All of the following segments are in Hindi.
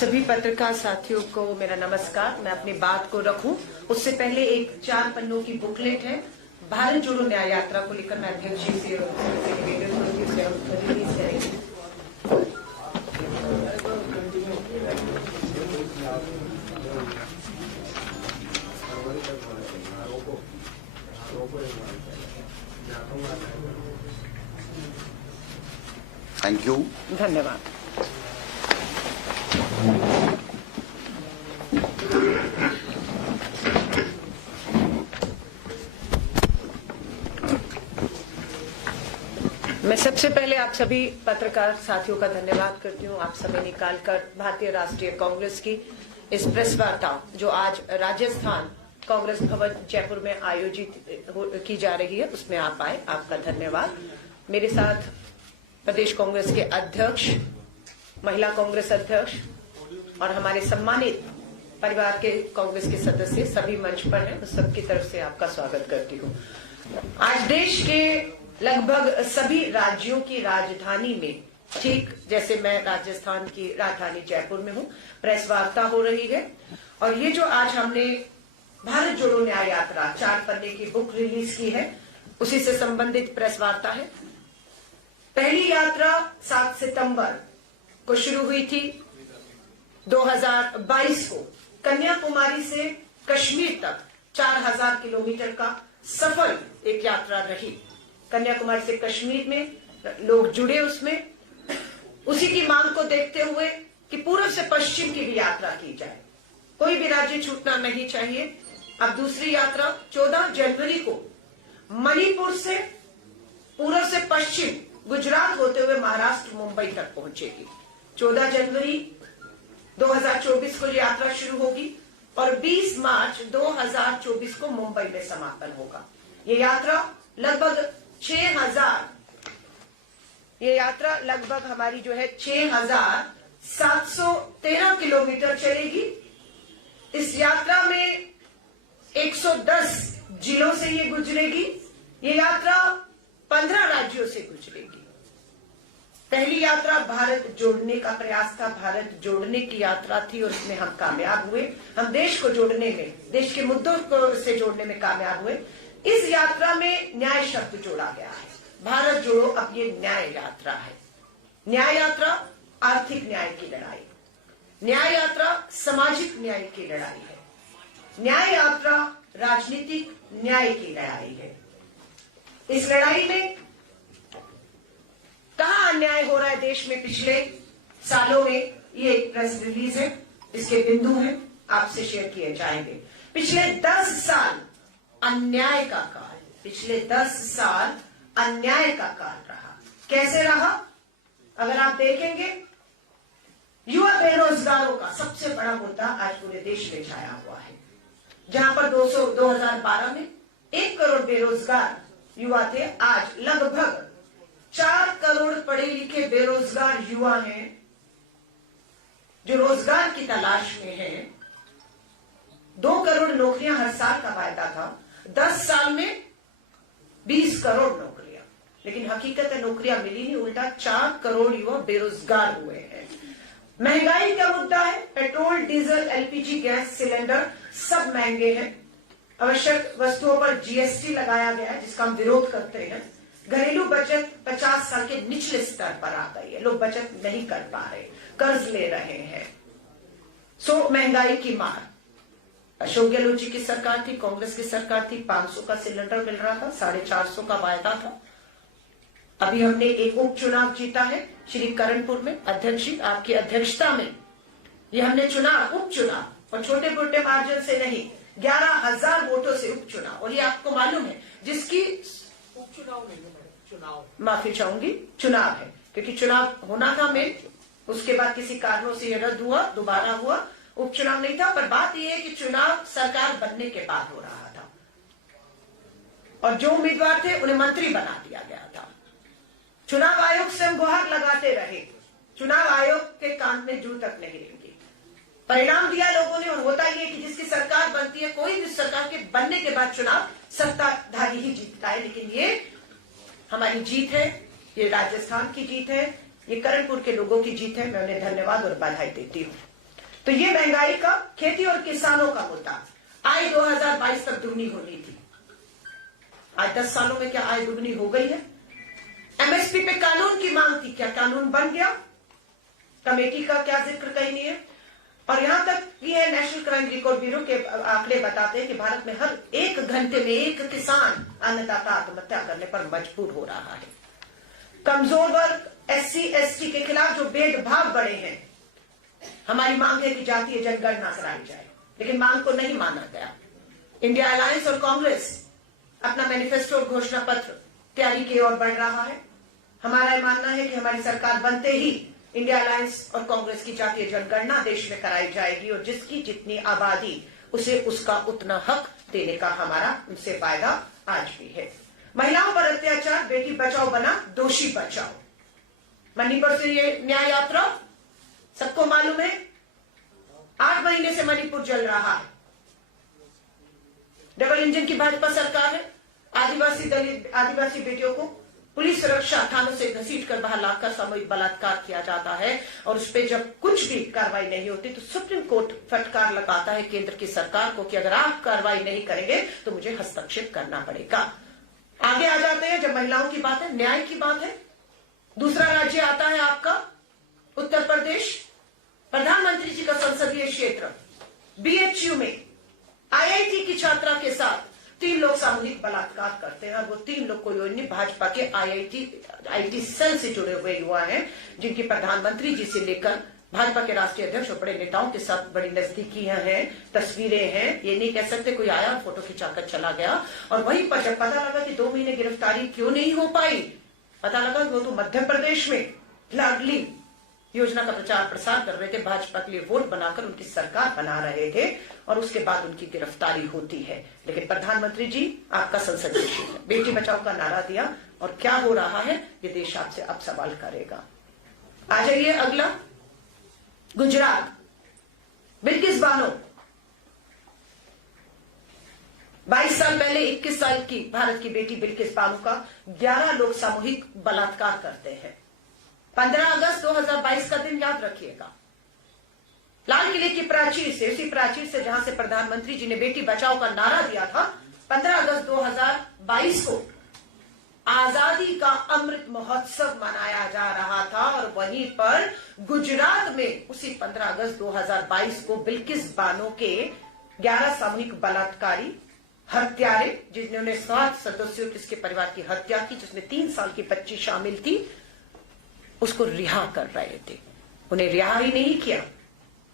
सभी पत्रकार साथियों को मेरा नमस्कार। मैं अपनी बात को रखूं उससे पहले एक 4 पन्नों की बुकलेट है भारत जोड़ो न्याय यात्रा को लेकर मैं अध्यक्ष जी से रिलीज करेंगे। Thank you. धन्यवाद। मैं सबसे पहले आप सभी पत्रकार साथियों का धन्यवाद करती हूँ। आप समय निकालकर भारतीय राष्ट्रीय कांग्रेस की इस प्रेस वार्ता जो आज राजस्थान कांग्रेस भवन जयपुर में आयोजित की जा रही है उसमें आप आए, आपका धन्यवाद। मेरे साथ प्रदेश कांग्रेस के अध्यक्ष, महिला कांग्रेस अध्यक्ष और हमारे सम्मानित परिवार के कांग्रेस के सदस्य सभी मंच पर हैं, सबकी तरफ से आपका स्वागत करती हूँ। आज देश के लगभग सभी राज्यों की राजधानी में, ठीक जैसे मैं राजस्थान की राजधानी जयपुर में हूँ, प्रेस वार्ता हो रही है। और ये जो आज हमने भारत जोड़ो न्याय यात्रा 4 पन्ने की बुक रिलीज की है उसी से संबंधित प्रेस वार्ता है। पहली यात्रा 7 सितंबर को शुरू हुई थी 2022 को कन्याकुमारी से कश्मीर तक 4000 किलोमीटर का सफल एक यात्रा रही। कन्याकुमारी से कश्मीर में लोग जुड़े उसमें, उसी की मांग को देखते हुए कि पूर्व से पश्चिम की भी यात्रा की जाए, कोई भी राज्य छूटना नहीं चाहिए। अब दूसरी यात्रा 14 जनवरी को मणिपुर से पूर्व से पश्चिम गुजरात होते हुए महाराष्ट्र मुंबई तक पहुंचेगी। 14 जनवरी 2024 को यात्रा शुरू होगी और 20 मार्च 2024 को मुंबई में समापन होगा। ये यात्रा लगभग हमारी जो है 6713 किलोमीटर चलेगी। इस यात्रा में 110 जिलों से ये गुजरेगी। ये यात्रा 15 राज्यों से गुजरेगी। पहली यात्रा भारत जोड़ने का प्रयास था, भारत जोड़ने की यात्रा थी और उसमें हम कामयाब हुए। हम देश को जोड़ने में, देश के मुद्दों को से जोड़ने में कामयाब हुए। इस यात्रा में न्याय शब्द जोड़ा गया है। भारत जोड़ो अब ये न्याय यात्रा है। न्याय यात्रा आर्थिक न्याय की लड़ाई, न्याय यात्रा सामाजिक न्याय की लड़ाई है, न्याय यात्रा राजनीतिक न्याय की लड़ाई है। इस लड़ाई में कहां अन्याय हो रहा है देश में पिछले सालों में, ये एक प्रेस रिलीज है, इसके बिंदु हैं, आपसे शेयर किए जाएंगे। पिछले 10 साल अन्याय का काल, पिछले 10 साल अन्याय का काल रहा। कैसे रहा? अगर आप देखेंगे, युवा बेरोजगारों का सबसे बड़ा मुद्दा आज पूरे देश में छाया हुआ है। जहां पर 2012 में 1 करोड़ बेरोजगार युवा थे, आज लगभग 4 करोड़ पढ़े लिखे बेरोजगार युवा हैं जो रोजगार की तलाश में हैं। 2 करोड़ नौकरियां हर साल का वायदा था, 10 साल में 20 करोड़ नौकरियां, लेकिन हकीकत है नौकरियां मिली नहीं, उल्टा 4 करोड़ युवा बेरोजगार हुए हैं। महंगाई का मुद्दा है, petrol, diesel, LPG gas cylinder सब महंगे हैं। आवश्यक वस्तुओं पर जीएसटी लगाया गया है जिसका हम विरोध करते हैं। घरेलू बचत 50 साल के निचले स्तर पर आ गई है, लोग बचत नहीं कर पा रहे, कर्ज ले रहे हैं। सो महंगाई की मार। अशोक गहलोत जी की सरकार थी, कांग्रेस की सरकार थी, 500 का सिलेंडर मिल रहा था, 450 का वायदा था। अभी हमने एक उपचुनाव जीता है श्री करणपुर में, अध्यक्ष जी आपकी अध्यक्षता में ये हमने चुनाव, उपचुनाव, और छोटे मोटे मार्जिन से नहीं, 11,000 वोटों से उपचुनाव। और ये आपको मालूम है जिसकी उपचुनाव नहीं है, चुनाव, माफी चाहूंगी, चुनाव है, क्योंकि चुनाव होना था मेन, उसके बाद किसी कारणों से यह रद्द हुआ, दोबारा हुआ, उपचुनाव नहीं था। पर बात यह है कि चुनाव सरकार बनने के बाद हो रहा था और जो उम्मीदवार थे उन्हें मंत्री बना दिया गया था। चुनाव आयोग से हम गुहार लगाते रहे, चुनाव आयोग के कान में जू तक नहीं लेंगे। परिणाम दिया लोगों ने, और होता यह कि जिसकी सरकार बनती है, कोई भी सरकार के बनने के बाद चुनाव सत्ताधारी ही जीतता है। लेकिन ये हमारी जीत है, ये राजस्थान की जीत है, ये करणपुर के लोगों की जीत है। मैं उन्हें धन्यवाद और बधाई देती हूँ। तो ये महंगाई का, खेती और किसानों का मुद्दा। आय 2022 तक दुगनी होनी थी, आज 10 सालों में क्या आय दुगनी हो गई है? एमएसपी पे कानून की मांग थी, क्या कानून बन गया? कमेटी का क्या जिक्र कहीं नहीं है। और यहां तक कि है नेशनल क्राइम रिकॉर्ड ब्यूरो के आंकड़े बताते हैं कि भारत में हर 1 घंटे में 1 किसान अन्नदाता आत्महत्या करने पर मजबूर हो रहा है। कमजोर वर्ग, SC ST के खिलाफ जो भेदभाव बढ़े हैं, हमारी मांग है कि जातीय जनगणना कराई जाए, लेकिन मांग को नहीं माना गया। इंडिया अलायंस और कांग्रेस अपना मैनिफेस्टो और घोषणा पत्र तैयारी की ओर बढ़ रहा है। हमारा यह मानना है कि हमारी सरकार बनते ही इंडिया अलायंस और कांग्रेस की जातीय जनगणना देश में कराई जाएगी और जिसकी जितनी आबादी उसे उसका उतना हक देने का हमारा उनसे वायदा आज भी है। महिलाओं पर अत्याचार, बेटी बचाओ बना दोषी बचाओ। मणिपुर से ये न्याय यात्रा सबको मालूम है, 8 महीने से मणिपुर जल रहा है। डबल इंजन की भाजपा सरकार है। आदिवासी बेटियों को पुलिस सुरक्षा थानों से घसीटकर बाहर लाकर सामूहिक बलात्कार किया जाता है और उस पर जब कुछ भी कार्रवाई नहीं होती तो सुप्रीम कोर्ट फटकार लगाता है केंद्र की सरकार को कि अगर आप कार्रवाई नहीं करेंगे तो मुझे हस्तक्षेप करना पड़ेगा। आगे आ जाते हैं, जब महिलाओं की बात है, न्याय की बात है, दूसरा राज्य आता है आपका उत्तर प्रदेश। प्रधानमंत्री जी का संसदीय क्षेत्र BHU में IIT की छात्रा के साथ 3 लोग सामूहिक बलात्कार करते हैं। वो 3 लोग कोई भाजपा के IIT सेल से जुड़े हुए युवा हैं, जिनकी प्रधानमंत्री जी से लेकर भाजपा के राष्ट्रीय अध्यक्ष और बड़े नेताओं के साथ बड़ी नजदीकियां हैं, तस्वीरें हैं। ये नहीं कह सकते कोई आया फोटो खिंचाकर चला गया। और वहीं पर जब पता लगा कि 2 महीने गिरफ्तारी क्यों नहीं हो पाई, पता लगा कि वो तो मध्य प्रदेश में लाडली योजना का प्रचार प्रसार कर रहे थे, भाजपा के लिए वोट बनाकर उनकी सरकार बना रहे थे और उसके बाद उनकी गिरफ्तारी होती है। लेकिन प्रधानमंत्री जी आपका संसदीय क्षेत्र बेटी बचाओ का नारा दिया और क्या हो रहा है ये देश आपसे अब सवाल करेगा। आ जाइए अगला, गुजरात। बिल्किस बानो 22 साल पहले 21 साल की भारत की बेटी बिल्किस बानो का 11 लोग सामूहिक बलात्कार करते हैं। 15 अगस्त 2022 का दिन याद रखिएगा। लाल किले की प्राचीर से, उसी प्राचीर से जहां से प्रधानमंत्री जी ने बेटी बचाओ का नारा दिया था, 15 अगस्त 2022 को आजादी का अमृत महोत्सव मनाया जा रहा था। और वहीं पर गुजरात में उसी 15 अगस्त 2022 को बिल्किस बानो के 11 सामूहिक बलात्कारी हत्यारे, जिन्होंने 7 सदस्यों किसके परिवार की हत्या की, जिसमें 3 साल की बच्ची शामिल थी, उसको रिहा कर रहे थे। उन्हें रिहा ही नहीं किया।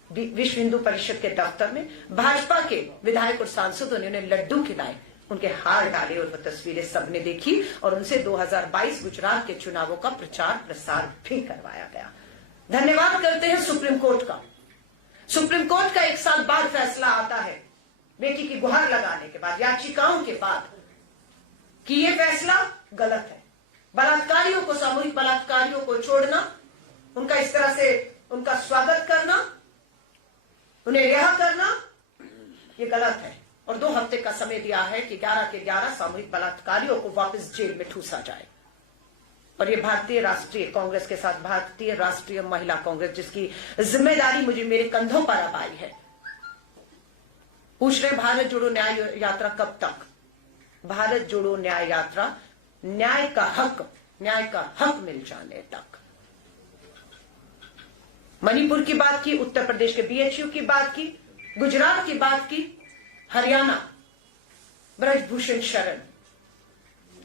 विश्व हिंदू परिषद के दफ्तर में भाजपा के विधायक और सांसदों ने उन्हें लड्डू खिलाए, उनके हार डाले और वो तस्वीरें सबने देखी और उनसे 2022 गुजरात के चुनावों का प्रचार प्रसार भी करवाया गया। धन्यवाद करते हैं सुप्रीम कोर्ट का। सुप्रीम कोर्ट का 1 साल बाद फैसला आता है, बेटी की गुहार लगाने के बाद, याचिकाओं के बाद, कि यह फैसला गलत है। बलात्कारियों को, सामूहिक बलात्कारियों को छोड़ना, उनका इस तरह से उनका स्वागत करना, उन्हें रिहा करना, यह गलत है। और 2 हफ्ते का समय दिया है कि 11 के 11 सामूहिक बलात्कारियों को वापस जेल में ठूसा जाए। और ये भारतीय राष्ट्रीय कांग्रेस के साथ भारतीय राष्ट्रीय महिला कांग्रेस, जिसकी जिम्मेदारी मुझे मेरे कंधों पर अब आई है। पूछ रहे भारत जोड़ो न्याय यात्रा कब तक? भारत जोड़ो न्याय यात्रा न्याय का हक मिल जाने तक। मणिपुर की बात की, उत्तर प्रदेश के BHU की बात की, गुजरात की बात की, हरियाणा ब्रजभूषण शरण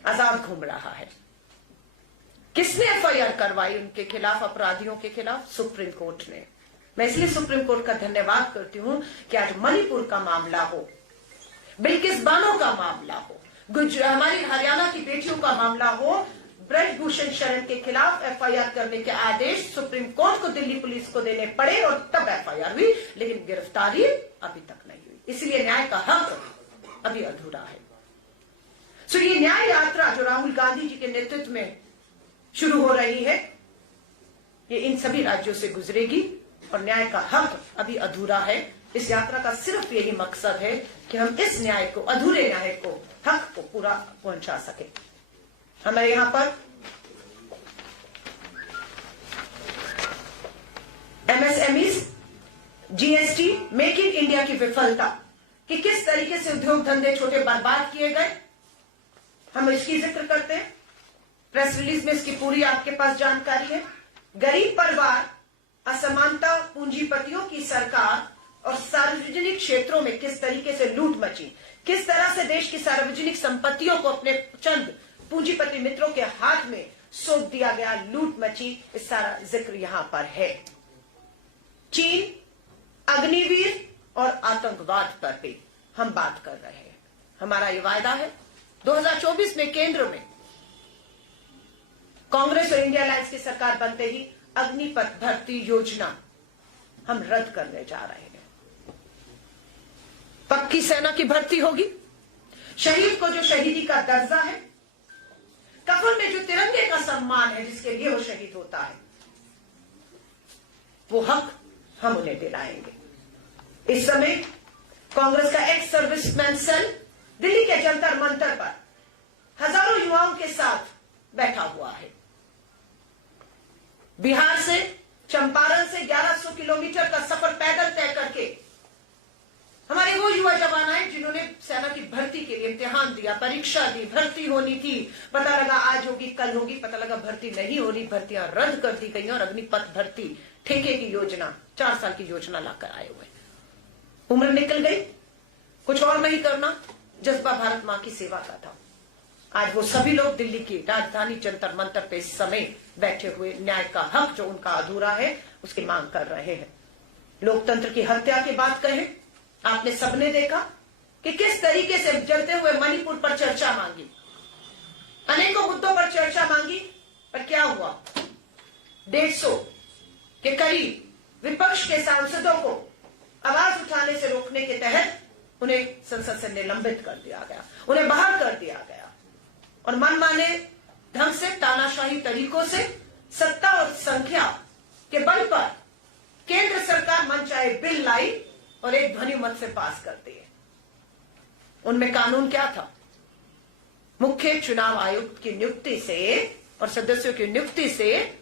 आजाद घूम रहा है। किसने FIR करवाई उनके खिलाफ, अपराधियों के खिलाफ? सुप्रीम कोर्ट ने। मैं इसलिए सुप्रीम कोर्ट का धन्यवाद करती हूं कि आज मणिपुर का मामला हो, बिल्किस बानो का मामला हो, हमारी हरियाणा की बेटियों का मामला हो, ब्रजभूषण शरण के खिलाफ FIR करने के आदेश सुप्रीम कोर्ट को दिल्ली पुलिस को देने पड़े और तब FIR हुई, लेकिन गिरफ्तारी अभी तक नहीं हुई। इसलिए न्याय का हक अभी अधूरा है। सो ये न्याय यात्रा जो राहुल गांधी जी के नेतृत्व में शुरू हो रही है, ये इन सभी राज्यों से गुजरेगी और न्याय का हक अभी अधूरा है। इस यात्रा का सिर्फ यही मकसद है कि हम इस न्याय को, अधूरे न्याय को, हक को पूरा पहुंचा सके। हमारे यहां पर MSMEs GST, make in India की विफलता कि किस तरीके से उद्योग धंधे छोटे बर्बाद किए गए, हम इसकी जिक्र करते हैं। प्रेस रिलीज में इसकी पूरी आपके पास जानकारी है। गरीब परिवार, असमानता, पूंजीपतियों की सरकार और सार्वजनिक क्षेत्रों में किस तरीके से लूट मची, किस तरह से देश की सार्वजनिक संपत्तियों को अपने चंद पूंजीपति मित्रों के हाथ में सौंप दिया गया, लूट मची, इस सारा जिक्र यहां पर है। चीन, अग्निवीर और आतंकवाद पर भी हम बात कर रहे हैं। हमारा ये वायदा है 2024 में केंद्र में कांग्रेस और इंडिया अलायंस की सरकार बनते ही अग्निपथ भर्ती योजना हम रद्द करने जा रहे हैं। पक्की सेना की भर्ती होगी। शहीद को जो शहीदी का दर्जा है, कफन में जो तिरंगे का सम्मान है जिसके लिए वो शहीद होता है, वो हक हम उन्हें दिलाएंगे। इस समय कांग्रेस का एक्स सर्विसमैन सेल दिल्ली के जंतर मंतर पर हजारों युवाओं के साथ बैठा हुआ है। बिहार से, चंपारण से 1100 किलोमीटर का सफर पैदल तय करके हमारे वो युवा जवान आए जिन्होंने सेना की भर्ती के लिए इम्तिहान दिया, परीक्षा दी, भर्ती होनी थी, पता लगा आज होगी कल होगी, पता लगा भर्ती नहीं होनी, भर्तियां रद्द कर दी गई और अग्निपथ भर्ती ठेके की योजना, 4 साल की योजना लाकर आए हुए। उम्र निकल गई, कुछ और नहीं करना, जज्बा भारत मां की सेवा का था। आज वो सभी लोग दिल्ली की राजधानी जंतर मंतर पे इस समय बैठे हुए न्याय का हक जो उनका अधूरा है उसकी मांग कर रहे हैं। लोकतंत्र की हत्या की बात कहें, आपने सबने देखा कि किस तरीके से जलते हुए मणिपुर पर चर्चा मांगी, अनेकों मुद्दों पर चर्चा मांगी, पर क्या हुआ? 150 के करीब विपक्ष के सांसदों को आवाज उठाने से रोकने के तहत उन्हें संसद से निलंबित कर दिया गया, उन्हें बाहर कर दिया गया और मनमाने ढंग से, तानाशाही तरीकों से, सत्ता और संख्या के बल पर केंद्र सरकार मनचाहे बिल लाई और एक ध्वनि मत से पास कर दिए। उनमें कानून क्या था? मुख्य चुनाव आयुक्त की नियुक्ति से और सदस्यों की नियुक्ति से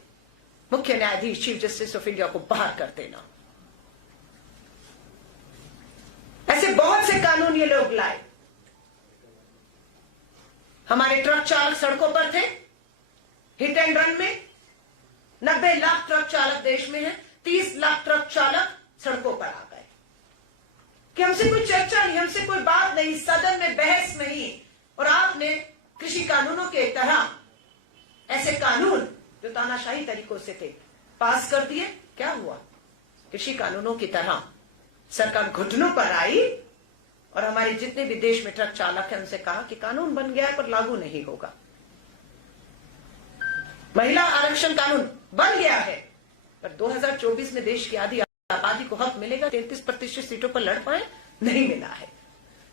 मुख्य न्यायाधीश चीफ जस्टिस ऑफ इंडिया को बाहर कर देना। ऐसे बहुत से कानून ये लोग लाए। हमारे ट्रक चालक सड़कों पर थे, हिट एंड रन में 90 लाख ट्रक चालक देश में हैं, 30 लाख ट्रक चालक सड़कों पर आ गए कि हमसे कोई चर्चा नहीं, हमसे कोई बात नहीं, सदन में बहस नहीं। और आपने कृषि कानूनों के तरह ऐसे कानून जो तानाशाही तरीकों से थे पास कर दिए। क्या हुआ? कृषि कानूनों की तरह सरकार घुटनों पर आई और हमारे जितने भी देश में ट्रक चालक हैं उनसे कहा कि कानून बन गया है पर लागू नहीं होगा। महिला आरक्षण कानून बन गया है पर 2024 में देश की आधी आबादी को हक मिलेगा, 33% सीटों पर लड़ पाए, नहीं मिला है।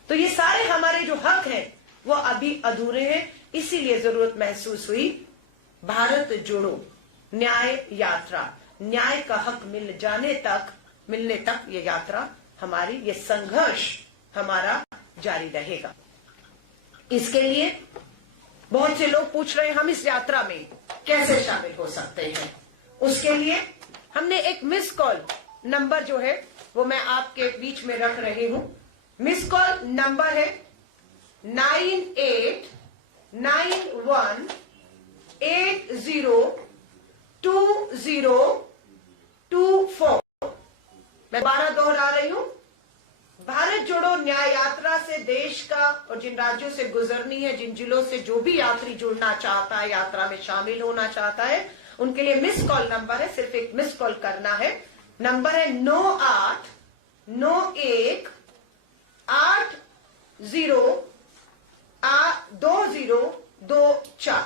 तो ये सारे हमारे जो हक हैं वो अभी अधूरे हैं। इसीलिए जरूरत महसूस हुई भारत जोड़ो न्याय यात्रा, न्याय का हक मिलने तक ये यात्रा हमारी, ये संघर्ष हमारा जारी रहेगा। इसके लिए बहुत से लोग पूछ रहे हैं हम इस यात्रा में कैसे शामिल हो सकते हैं। उसके लिए हमने एक मिस कॉल नंबर जो है वो मैं आपके बीच में रख रही हूं। मिस कॉल नंबर है 9891802024। मैं 12 दोहरा रही हूं। भारत जोड़ो न्याय यात्रा से देश का और जिन राज्यों से गुजरनी है, जिन जिलों से जो भी यात्री जुड़ना चाहता है, यात्रा में शामिल होना चाहता है, उनके लिए मिस कॉल नंबर है, सिर्फ एक मिस कॉल करना है। नंबर है 9891802024।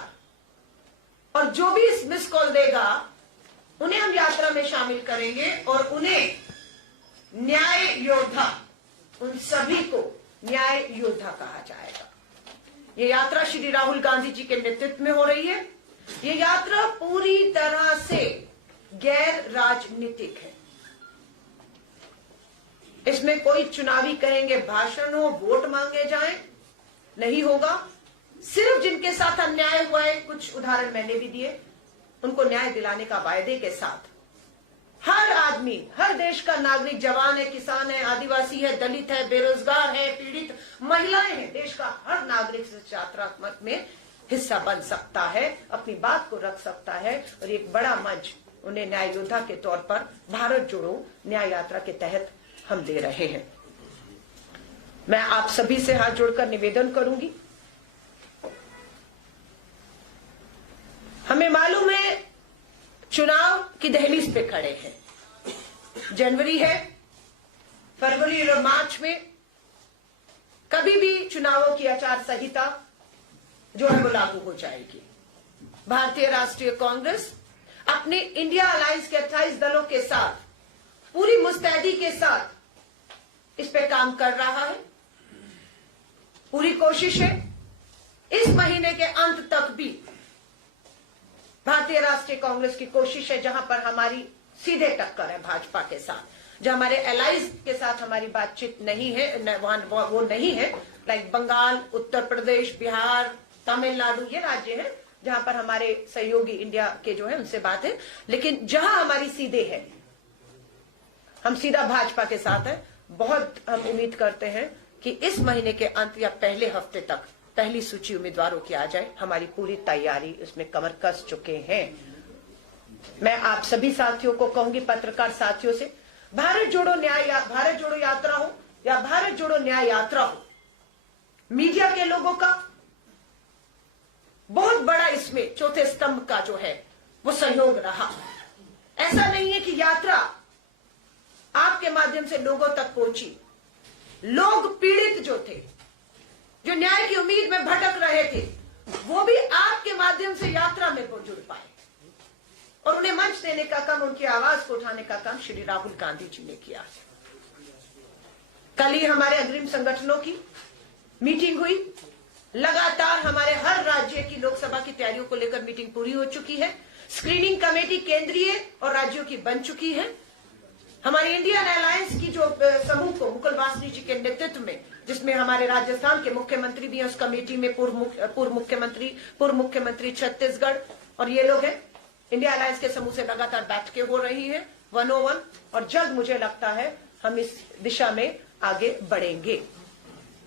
और जो भी इस मिस कॉल देगा उन्हें हम यात्रा में शामिल करेंगे और उन्हें न्याय योद्धा, उन सभी को न्याय योद्धा कहा जाएगा। ये यात्रा श्री राहुल गांधी जी के नेतृत्व में हो रही है। ये यात्रा पूरी तरह से गैर राजनीतिक है। इसमें कोई चुनावी कहेंगे भाषण हो, वोट मांगे जाएं, नहीं होगा। सिर्फ जिनके साथ अन्याय हुआ है, कुछ उदाहरण मैंने भी दिए, उनको न्याय दिलाने का वायदे के साथ हर आदमी, हर देश का नागरिक, जवान है, किसान है, आदिवासी है, दलित है, बेरोजगार है, पीड़ित महिलाएं हैं, देश का हर नागरिक इस यात्रा में हिस्सा बन सकता है, अपनी बात को रख सकता है और एक बड़ा मंच उन्हें न्याय योद्धा के तौर पर भारत जोड़ो न्याय यात्रा के तहत हम दे रहे हैं। मैं आप सभी से हाथ जोड़कर निवेदन करूंगी, हमें मालूम है चुनाव की दहलीज पे खड़े हैं। जनवरी है, फरवरी और मार्च में कभी भी चुनावों की आचार संहिता जो है वो लागू हो जाएगी। भारतीय राष्ट्रीय कांग्रेस अपने इंडिया अलायंस के 28 दलों के साथ पूरी मुस्तैदी के साथ इस पे काम कर रहा है। पूरी कोशिश है इस महीने के अंत तक भी भारतीय राष्ट्रीय कांग्रेस की कोशिश है, जहां पर हमारी सीधे टक्कर है भाजपा के साथ, जो हमारे एलाइज के साथ हमारी बातचीत नहीं है, वो नहीं है, लाइक बंगाल, उत्तर प्रदेश, बिहार, तमिलनाडु, ये राज्य हैं जहां पर हमारे सहयोगी इंडिया के जो है उनसे बात है। लेकिन जहां हमारी सीधे है, हम सीधा भाजपा के साथ है। बहुत हम उम्मीद करते हैं कि इस महीने के अंत या पहले हफ्ते तक पहली सूची उम्मीदवारों की आ जाए। हमारी पूरी तैयारी उसमें कमर कस चुके हैं। मैं आप सभी साथियों को कहूंगी, पत्रकार साथियों से, भारत जोड़ो यात्रा हो या भारत जोड़ो न्याय यात्रा हो, मीडिया के लोगों का बहुत बड़ा इसमें चौथे स्तंभ का जो है वो सहयोग रहा। ऐसा नहीं है कि यात्रा आपके माध्यम से लोगों तक पहुंची। लोग पीड़ित जो थे, जो न्याय की उम्मीद में भटक रहे थे, वो भी आपके माध्यम से यात्रा में जुड़ पाए और उन्हें मंच देने का काम, उनकी आवाज को उठाने का काम श्री राहुल गांधी जी ने किया। कल ही हमारे अग्रिम संगठनों की मीटिंग हुई। लगातार हमारे हर राज्य की लोकसभा की तैयारियों को लेकर मीटिंग पूरी हो चुकी है। स्क्रीनिंग कमेटी केंद्रीय और राज्यों की बन चुकी है। हमारी इंडियन अलायंस की जो समूह को मुकुल वासनिक जी के नेतृत्व में, जिसमें हमारे राजस्थान के मुख्यमंत्री भी हैं उस कमेटी में, पूर्व मुख्यमंत्री छत्तीसगढ़, और ये लोग हैं। इंडिया अलायंस के समूह से लगातार बैठकें हो रही हैं 101, और जल्द मुझे लगता है हम इस दिशा में आगे बढ़ेंगे।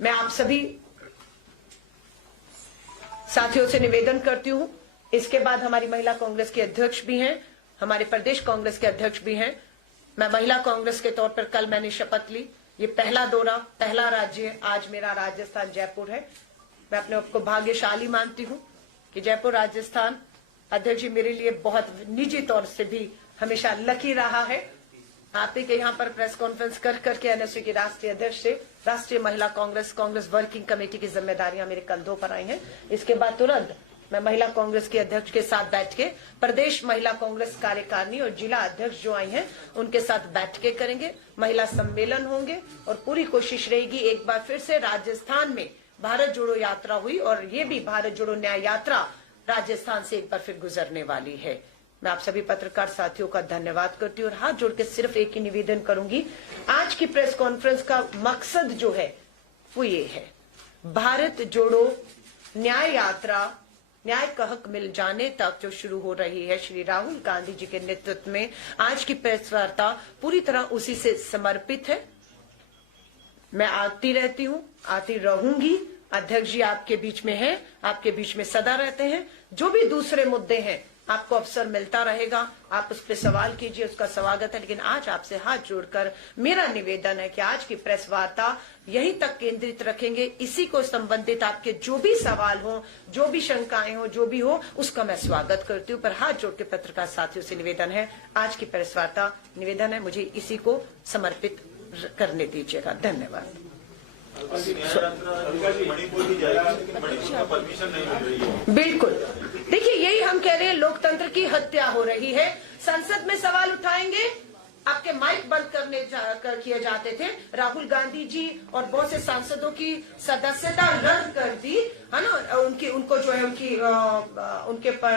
मैं आप सभी साथियों से निवेदन करती हूं। इसके बाद हमारी महिला कांग्रेस के अध्यक्ष भी हैं, हमारे प्रदेश कांग्रेस के अध्यक्ष भी हैं। मैं महिला कांग्रेस के तौर पर कल मैंने शपथ ली। ये पहला दौरा, पहला राज्य आज मेरा राजस्थान जयपुर है। मैं अपने आप को भाग्यशाली मानती हूं कि जयपुर राजस्थान अध्यक्ष जी मेरे लिए बहुत निजी तौर से भी हमेशा लकी रहा है। आप ही के यहाँ पर प्रेस कॉन्फ्रेंस कर करके एनएसयू की राष्ट्रीय अध्यक्ष से राष्ट्रीय महिला कांग्रेस वर्किंग कमेटी की जिम्मेदारियां मेरे कंधों पर आई हैं। इसके बाद तुरंत मैं महिला कांग्रेस के अध्यक्ष के साथ बैठ के प्रदेश महिला कांग्रेस कार्यकारिणी और जिला अध्यक्ष जो आई हैं उनके साथ बैठ के करेंगे। महिला सम्मेलन होंगे और पूरी कोशिश रहेगी एक बार फिर से राजस्थान में भारत जोड़ो यात्रा हुई और ये भी भारत जोड़ो न्याय यात्रा राजस्थान से एक बार फिर गुजरने वाली है। मैं आप सभी पत्रकार साथियों का धन्यवाद करती हूँ और हाथ जोड़ के सिर्फ एक ही निवेदन करूंगी। आज की प्रेस कॉन्फ्रेंस का मकसद जो है वो ये है, भारत जोड़ो न्याय यात्रा न्याय का हक मिल जाने तक जो शुरू हो रही है श्री राहुल गांधी जी के नेतृत्व में, आज की प्रेस वार्ता पूरी तरह उसी से समर्पित है। मैं आती रहती हूँ, आती रहूंगी। अध्यक्ष जी आपके बीच में हैं, आपके बीच में सदा रहते हैं। जो भी दूसरे मुद्दे हैं आपको अवसर मिलता रहेगा, आप उस पर सवाल कीजिए, उसका स्वागत है। लेकिन आज आपसे हाथ जोड़कर मेरा निवेदन है कि आज की प्रेस वार्ता यहीं तक केंद्रित रखेंगे। इसी को संबंधित आपके जो भी सवाल हो, जो भी शंकाएं हो, जो भी हो, उसका मैं स्वागत करती हूँ। पर हाथ जोड़ के पत्रकार साथियों से निवेदन है, आज की प्रेस वार्ता निवेदन है मुझे इसी को समर्पित करने दीजिएगा। धन्यवाद। बिल्कुल, देखिए यही हम कह रहे हैं, लोकतंत्र की हत्या हो रही है। संसद में सवाल उठाएंगे, आपके माइक बंद किए जाते थे। राहुल गांधी जी और बहुत से सांसदों की सदस्यता रद्द कर दी है ना, उनको जो है उनके पर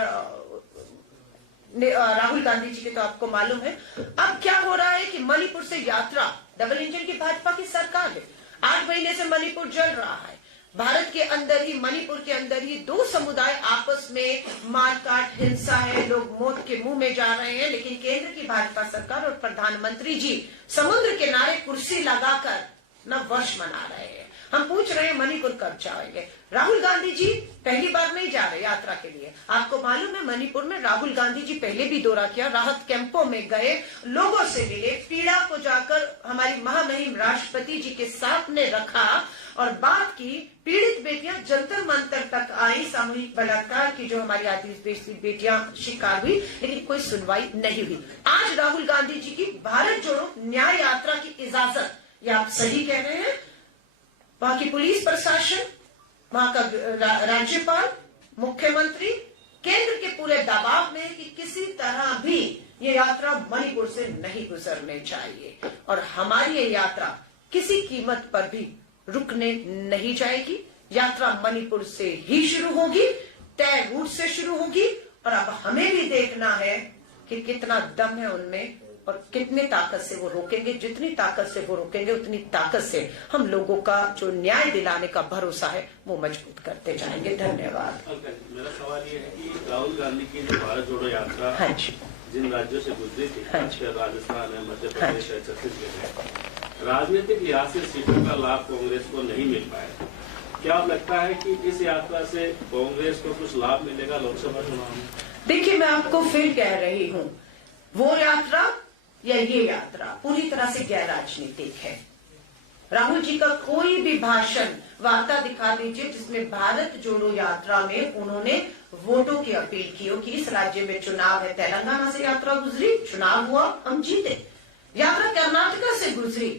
राहुल गांधी जी के तो आपको मालूम है। अब क्या हो रहा है कि मणिपुर से यात्रा, डबल इंजन की भाजपा की सरकार है, 8 महीने से मणिपुर जल रहा है। भारत के अंदर ही, मणिपुर के अंदर ही दो समुदाय आपस में मारकाट, हिंसा है, लोग मौत के मुंह में जा रहे हैं। लेकिन केंद्र की भाजपा सरकार और प्रधानमंत्री जी समुद्र किनारे कुर्सी लगाकर नववर्ष मना रहे हैं। हम पूछ रहे हैं मणिपुर कब जाएंगे? राहुल गांधी जी पहली बार नहीं जा रहे यात्रा के लिए। आपको मालूम है मणिपुर में राहुल गांधी जी पहले भी दौरा किया, राहत कैंपों में गए, लोगों से मिले, पीड़ा को जाकर हमारी महामहिम राष्ट्रपति जी के सामने रखा और बात की। पीड़ित बेटियां जंतर मंतर तक आई, सामूहिक बलात्कार की जो हमारी आदिवासी बेटियां शिकार हुई, लेकिन कोई सुनवाई नहीं हुई। आज राहुल गांधी जी की भारत जोड़ो न्याय यात्रा की इजाजत, ये आप सही कह रहे हैं। वहां की पुलिस प्रशासन, वहां का राज्यपाल, मुख्यमंत्री, केंद्र के पूरे दबाव में कि किसी तरह भी ये यात्रा मणिपुर से नहीं गुजरने चाहिए और हमारी ये यात्रा किसी कीमत पर भी रुकने नहीं जाएगी। यात्रा मणिपुर से ही शुरू होगी, तय रूट से शुरू होगी और अब हमें भी देखना है कि कितना दम है उनमें और कितनी ताकत से वो रोकेंगे। जितनी ताकत से वो रोकेंगे उतनी ताकत से हम लोगों का जो न्याय दिलाने का भरोसा है वो मजबूत करते जाएंगे। धन्यवाद। मेरा सवाल ये है कि राहुल गांधी की जो भारत जोड़ो यात्रा हाँ जी, जिन राज्यों से गुजरी थी, राजस्थान है, मध्य प्रदेश है, छत्तीसगढ़ है, राजनीतिक लिहाज से सीटों का लाभ कांग्रेस को नहीं मिल पाया। क्या लगता है कि इस यात्रा से कांग्रेस को कुछ लाभ मिलेगा लोकसभा चुनाव में? देखिए, मैं आपको फिर कह रही हूँ, वो यात्रा या ये यात्रा पूरी तरह से गैर राजनीतिक है। राहुल जी का कोई भी भाषण, वार्ता दिखा दीजिए जिसमें भारत जोड़ो यात्रा में उन्होंने वोटों की अपील की हो कि इस राज्य में चुनाव है। तेलंगाना से यात्रा गुजरी, चुनाव हुआ, हम जीते। यात्रा कर्नाटका से गुजरी,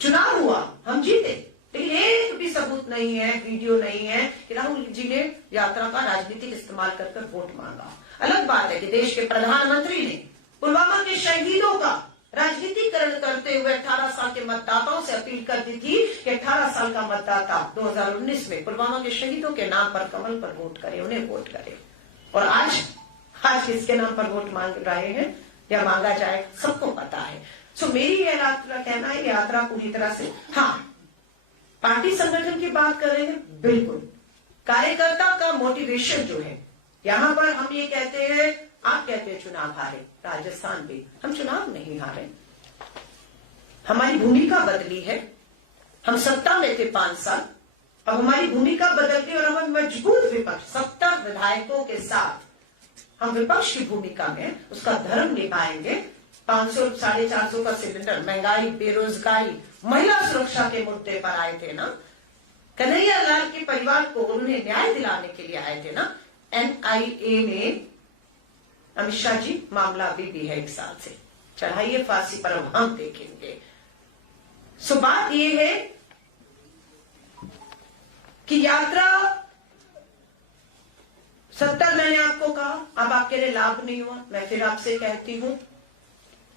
चुनाव हुआ, हम जीते। लेकिन एक भी सबूत नहीं है, वीडियो नहीं है कि राहुल जी ने यात्रा का राजनीतिक इस्तेमाल कर वोट मांगा। अलग बात है कि देश के प्रधानमंत्री ने पुलवामा के शहीदों का राजनीतिकरण करते हुए 18 साल के मतदाताओं से अपील कर दी थी कि 18 साल का मतदाता 2019 में पुलवामा के शहीदों के नाम पर कमल पर वोट करे, उन्हें वोट करे। और आज किसके नाम पर वोट मांग रहे हैं या मांगा जाए, सबको पता है। सो मेरी ये यात्रा कहना है, यात्रा पूरी तरह से, हाँ, पार्टी संगठन की बात करेंगे, बिल्कुल कार्यकर्ता का मोटिवेशन जो है, यहां पर हम ये कहते हैं, आप कहते हैं चुनाव हारे, राजस्थान भी हम चुनाव नहीं हारे, हमारी भूमिका बदली है। हम सत्ता में थे 5 साल, अब हमारी भूमिका बदलती और हम मजबूत विपक्ष, 70 विधायकों के साथ हम विपक्ष की भूमिका में उसका धर्म निभाएंगे। 500 450 का सिलेंडर, महंगाई, बेरोजगारी, महिला सुरक्षा के मुद्दे पर आए थे ना, कन्हैया लाल के परिवार को उन्हें न्याय दिलाने के लिए आए थे ना। NIA में अमित शाह जी, मामला अभी भी है 1 साल से, चढ़ाइए फांसी पर, हम देखेंगे। सो बात यह है कि यात्रा 70 मैंने आपको कहा, अब आपके लिए लाभ नहीं हुआ। मैं फिर आपसे कहती हूं,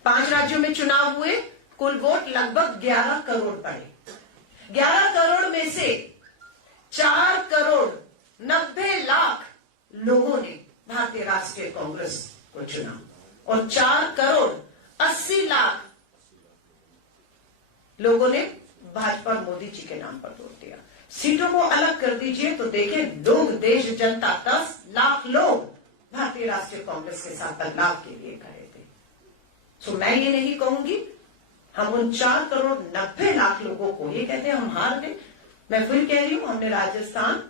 5 राज्यों में चुनाव हुए, कुल वोट लगभग 11 करोड़ पड़े। 11 करोड़ में से 4 करोड़ 90 लाख लोगों ने भारतीय राष्ट्रीय कांग्रेस को चुना और 4 करोड़ 80 लाख लोगों ने भाजपा मोदी जी के नाम पर वोट दिया। सीटों को अलग कर दीजिए तो देखें, लोग, देश, जनता, 10 लाख लोग भारतीय राष्ट्रीय कांग्रेस के साथ बदलाव के लिए खड़े थे। सो मैं ये नहीं कहूंगी हम उन 4 करोड़ 90 लाख लोगों को ये कहते हैं हम हार गए। मैं फिर कह रही हूं, हमने राजस्थान,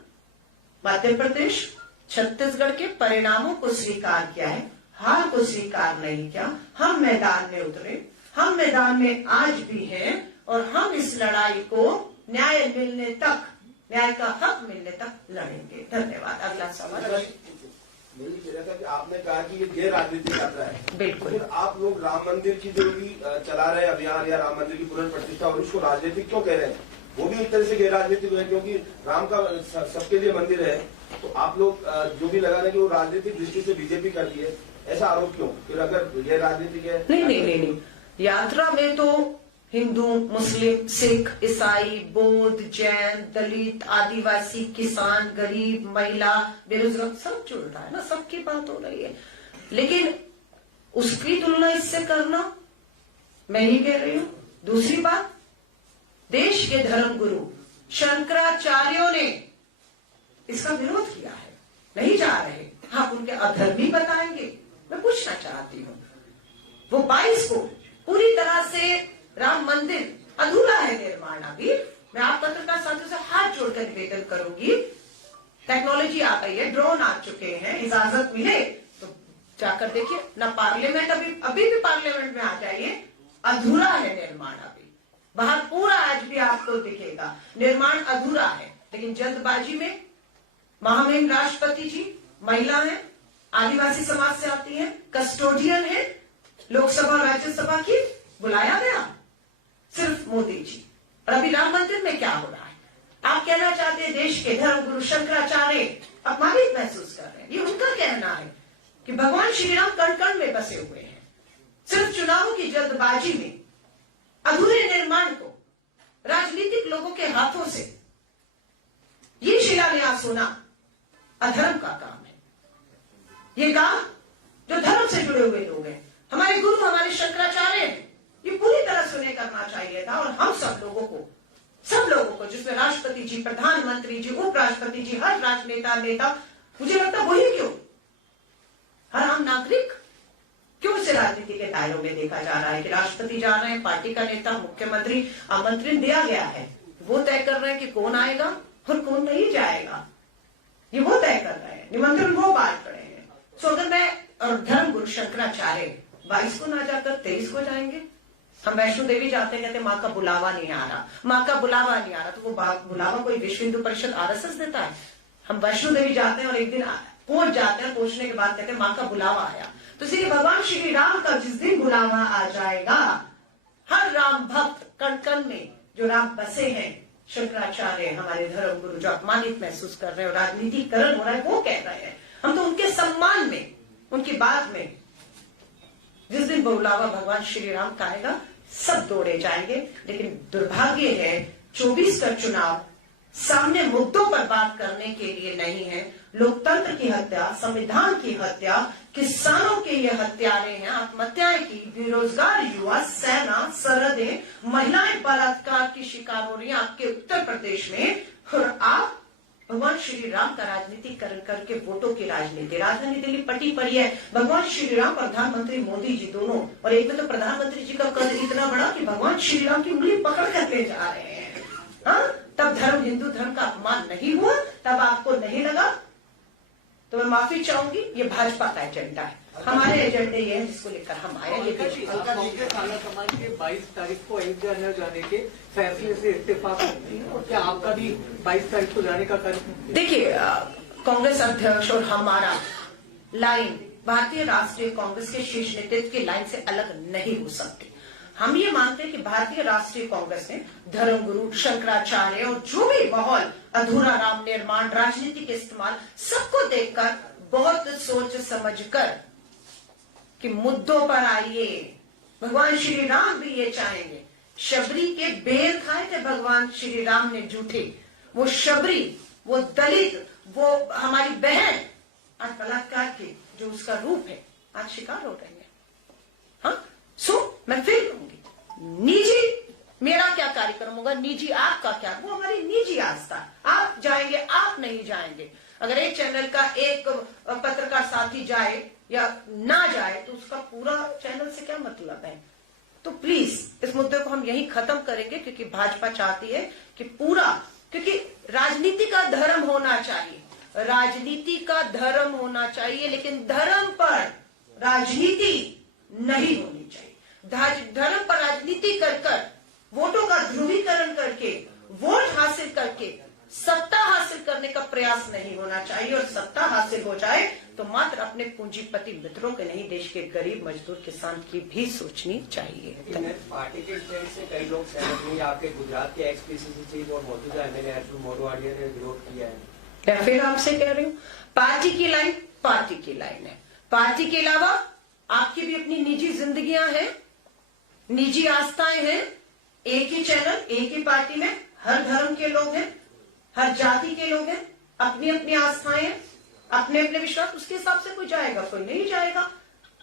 मध्य प्रदेश, छत्तीसगढ़ के परिणामों को स्वीकार किया है, हार को स्वीकार नहीं किया। हम मैदान में उतरे, हम मैदान में आज भी हैं और हम इस लड़ाई को न्याय मिलने तक, न्याय का हक मिलने तक लड़ेंगे। धन्यवाद। अगला सवाल। मेरी कह रहा था कि आपने कहा कि ये गैर राजनीतिक यात्रा है, बिल्कुल। तो आप लोग राम मंदिर की जो भी चला रहे अभियान या राम मंदिर की पुनर्प्रतिष्ठा और उसको राजनीतिक क्यों कह रहे हैं? वो भी एक तरह से गैर राजनीतिक है, क्योंकि राम का सबके लिए मंदिर है। तो आप लोग जो भी लगा रहे कि वो राजनीतिक दृष्टि से बीजेपी कर रही है, ऐसा आरोप क्यों? फिर अगर गैर राजनीतिक है, नहीं, यात्रा में तो हिंदू, मुस्लिम, सिख, ईसाई, बौद्ध, जैन, दलित, आदिवासी, किसान, गरीब, महिला, बेरोजगार सब जुड़ रहा है ना, सबकी बात हो रही है। लेकिन उसकी तुलना इससे करना, मैं ही कह रही हूं। दूसरी बात, देश के धर्मगुरु शंकराचार्यों ने इसका विरोध किया है, नहीं जा रहे। आप उनके अधर्मी बताएंगे? मैं पूछना चाहती हूँ, वो 22 को पूरी तरह से राम मंदिर अधूरा है निर्माण अभी। मैं आप पत्रकार साथियों से हाथ जोड़कर निवेदन करूंगी, टेक्नोलॉजी आ गई है, ड्रोन आ चुके हैं, इजाजत मिले तो जाकर देखिए ना। पार्लियामेंट अभी भी पार्लियामेंट में आ जाइए, अधूरा है निर्माण अभी। बाहर पूरा आज भी आपको दिखेगा निर्माण अधूरा है, लेकिन जल्दबाजी में महामहिम राष्ट्रपति जी महिला है, आदिवासी समाज से आती है, कस्टोडियन है, लोकसभा और राज्यसभा की बुलाया गया सिर्फ मोदी जी। और अभी राम मंदिर में क्या हो रहा है? आप कहना चाहते हैं देश के धर्मगुरु शंकराचार्य अपमानित महसूस कर रहे हैं। ये उनका कहना है कि भगवान श्री राम कण कण में बसे हुए हैं। सिर्फ चुनावों की जल्दबाजी में अधूरे निर्माण को राजनीतिक लोगों के हाथों से ये शिलान्यास होना अधर्म का काम है। ये काम जो धर्म से जुड़े हुए लोग हैं, हमारे गुरु हमारे शंकराचार्य हैं, ये पूरी तरह से उन्हें करना चाहिए था। और हम सब लोगों को जिसमें राष्ट्रपति जी, प्रधानमंत्री जी, उपराष्ट्रपति जी, हर राजनेता नेता, मुझे लगता वही क्यों हर आम नागरिक क्यों इसे राजनीति के दायरों में देखा जा रहा है कि राष्ट्रपति जा रहे हैं, पार्टी का नेता, मुख्यमंत्री, आमंत्रण दिया गया है, वो तय कर रहे हैं कि कौन आएगा और कौन नहीं जाएगा। ये वो तय कर रहे हैं, निमंत्रण वो बांट रहे हैं। सो अगर मैं और धर्म गुरु शंकराचार्य 22 को ना जाकर 23 को जाएंगे, हम वैष्णो देवी जाते कहते माँ का बुलावा नहीं आ रहा, माँ का बुलावा नहीं आ रहा, तो वो बुलावा कोई विश्व हिंदू परिषद आरएसएस देता है? हम वैष्णो देवी जाते हैं और एक दिन पहुंच जाते हैं, पहुंचने के बाद कहते हैं माँ का बुलावा आया। तो इसलिए भगवान श्री राम का जिस दिन बुलावा आ जाएगा, हर राम भक्त कण कण में जो राम बसे हैं, शंकराचार्य हमारे धर्म गुरु जो अपमानित महसूस कर रहे हैं और राजनीतिकरण हो रहा है, वो कह रहे हैं, हम तो उनके सम्मान में, उनकी बात में जिस दिन बुलावा भगवान श्री राम का आएगा सब दौड़े जाएंगे। लेकिन दुर्भाग्य है 24 का चुनाव सामने मुद्दों पर बात करने के लिए नहीं है। लोकतंत्र की हत्या, संविधान की हत्या, किसानों के ये हत्यारे हैं, आत्महत्याएं की, बेरोजगार युवा, सेना, सरहदें, महिलाएं बलात्कार की शिकार हो रही हैं आपके उत्तर प्रदेश में। और आप भगवान श्री राम का राजनीतिकरण करके वोटों की राजनीति, राजधानी दिल्ली पटी पड़ी है। भगवान श्री राम, प्रधानमंत्री मोदी जी दोनों, और एक में तो प्रधानमंत्री जी का कद इतना बड़ा कि भगवान श्री राम की उंगली पकड़ करके जा रहे हैं। हाँ, तब धर्म, हिंदू धर्म का अपमान नहीं हुआ, तब आपको नहीं लगा, तो मैं माफी चाहूंगी। ये भाजपा का एजेंडा है, हमारे एजेंडे ये है जिसको लेकर हम आए। थाना समाज के 22 तारीख को अयोध्या न जाने के फैसले से इत्तेफाक करती है, और क्या आपका भी 22 तारीख को जाने का कार्यक्रम? देखिए, कांग्रेस अध्यक्ष और हमारा लाइन भारतीय राष्ट्रीय कांग्रेस के शीर्ष नेतृत्व की लाइन से अलग नहीं हो सकती। हम ये मानते हैं कि भारतीय राष्ट्रीय कांग्रेस ने धर्मगुरु शंकराचार्य और जो भी माहौल, अधूरा राम निर्माण, राजनीति के इस्तेमाल, सबको देखकर बहुत सोच समझकर कि मुद्दों पर आइए। भगवान श्री राम भी ये चाहेंगे। शबरी के बेर खाए थे भगवान श्री राम ने झूठे। वो शबरी, वो दलित, वो हमारी बहन आज बलात्कार के जो उसका रूप है आज शिकार हो रहे हैं। हाँ, सो मैं फिर कहूंगी, निजी मेरा क्या कार्यक्रम होगा, निजी आपका क्या, वो हमारी निजी आस्था। आप जाएंगे, आप नहीं जाएंगे। अगर एक चैनल का एक पत्रकार साथी जाए या ना जाए तो उसका पूरा चैनल से क्या मतलब है? तो प्लीज इस मुद्दे को हम यहीं खत्म करेंगे, क्योंकि भाजपा चाहती है कि पूरा, क्योंकि राजनीति का धर्म होना चाहिए, राजनीति का धर्म होना चाहिए, लेकिन धर्म पर राजनीति नहीं होनी चाहिए। धर्म पर राजनीति कर वोटों का ध्रुवीकरण करके, वोट हासिल करके सत्ता हासिल करने का प्रयास नहीं होना चाहिए। और सत्ता हासिल हो जाए तो मात्र अपने पूंजीपति मित्रों के नहीं, देश के गरीब मजदूर किसान की भी सोचनी चाहिए। पार्टी के स्टैंड से कई लोग सहमत नहीं, आपके गुजरात के एक्स-पीसीसी चीफ और मौजूदा एमएलए अर्जुन मोढवाडिया ने विरोध किया है। मैं फिर आपसे कह रही हूँ, पार्टी की लाइन पार्टी की लाइन है। पार्टी के अलावा आपकी भी अपनी निजी जिंदगियां हैं, निजी आस्थाएं हैं। एक ही चैनल, एक ही पार्टी में हर धर्म के लोग हैं, हर जाति के लोग हैं, अपनी अपनी आस्थाएं हैं, अपने अपने विश्वास। उसके हिसाब से कोई जाएगा, कोई नहीं जाएगा।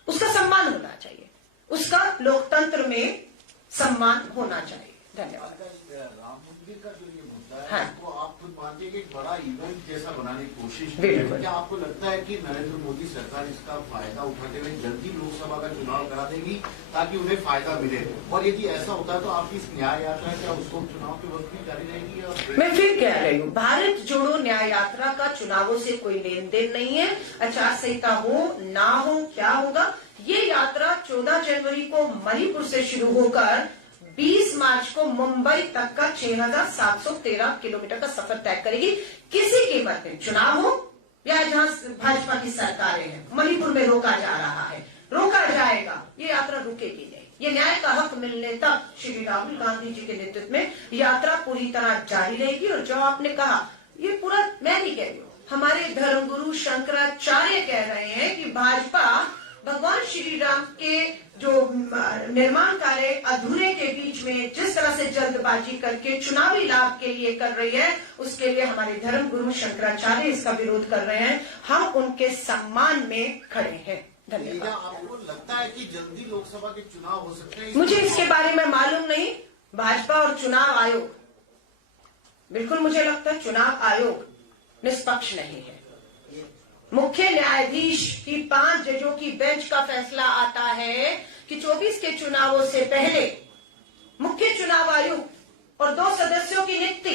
उसका सम्मान होना चाहिए, उसका लोकतंत्र में सम्मान होना चाहिए। धन्यवाद। राम मंदिर का जो ये मुद्दा है, हाँ। तो आप खुद मानते हैं कि एक बड़ा इवेंट जैसा बनाने की कोशिश की बिल्कुल। है। क्या आपको लगता है कि नरेंद्र मोदी सरकार इसका फायदा उठाते हुए जल्दी लोकसभा का चुनाव करा देगी ताकि उन्हें फायदा मिले? और यदि ऐसा होता है तो आपकी इस न्याय यात्रा क्या उसको चुनाव के वक्त भी जारी रहेगी? या मैं फिर कह रही हूँ, भारत जोड़ो न्याय यात्रा का चुनावों से कोई लेन देन नहीं है। आचार संहिता हो ना हो, क्या होगा? ये यात्रा 14 जनवरी को मणिपुर से शुरू होकर 20 मार्च को मुंबई तक का 6,713 किलोमीटर का सफर तय करेगी। किसी कीमत में चुनाव हो या जहां भाजपा की सरकारें हैं, मणिपुर में रोका जा रहा है, रोका जाएगा, ये यात्रा रुकेगी नहीं। ये न्याय का हक मिलने तक श्री राहुल गांधी जी के नेतृत्व में यात्रा पूरी तरह जारी रहेगी। और जो आपने कहा, ये पूरा मैं नहीं कह रही हूँ, हमारे धर्मगुरु शंकराचार्य कह रहे हैं कि भाजपा भगवान श्री राम के जो निर्माण कार्य अधूरे के बीच में जिस तरह से जल्दबाजी करके चुनावी लाभ के लिए कर रही है, उसके लिए हमारे धर्म गुरु शंकराचार्य इसका विरोध कर रहे हैं। हम उनके सम्मान में खड़े हैं। धन्यवाद। आपको लगता है कि जल्दी लोकसभा के चुनाव हो सकते हैं? मुझे इसके बारे में मालूम नहीं। भाजपा और चुनाव आयोग, बिल्कुल मुझे लगता है चुनाव आयोग निष्पक्ष नहीं है। मुख्य न्यायाधीश की 5 जजों की बेंच का फैसला आता है कि 24 के चुनावों से पहले मुख्य चुनाव आयुक्त और 2 सदस्यों की नियुक्ति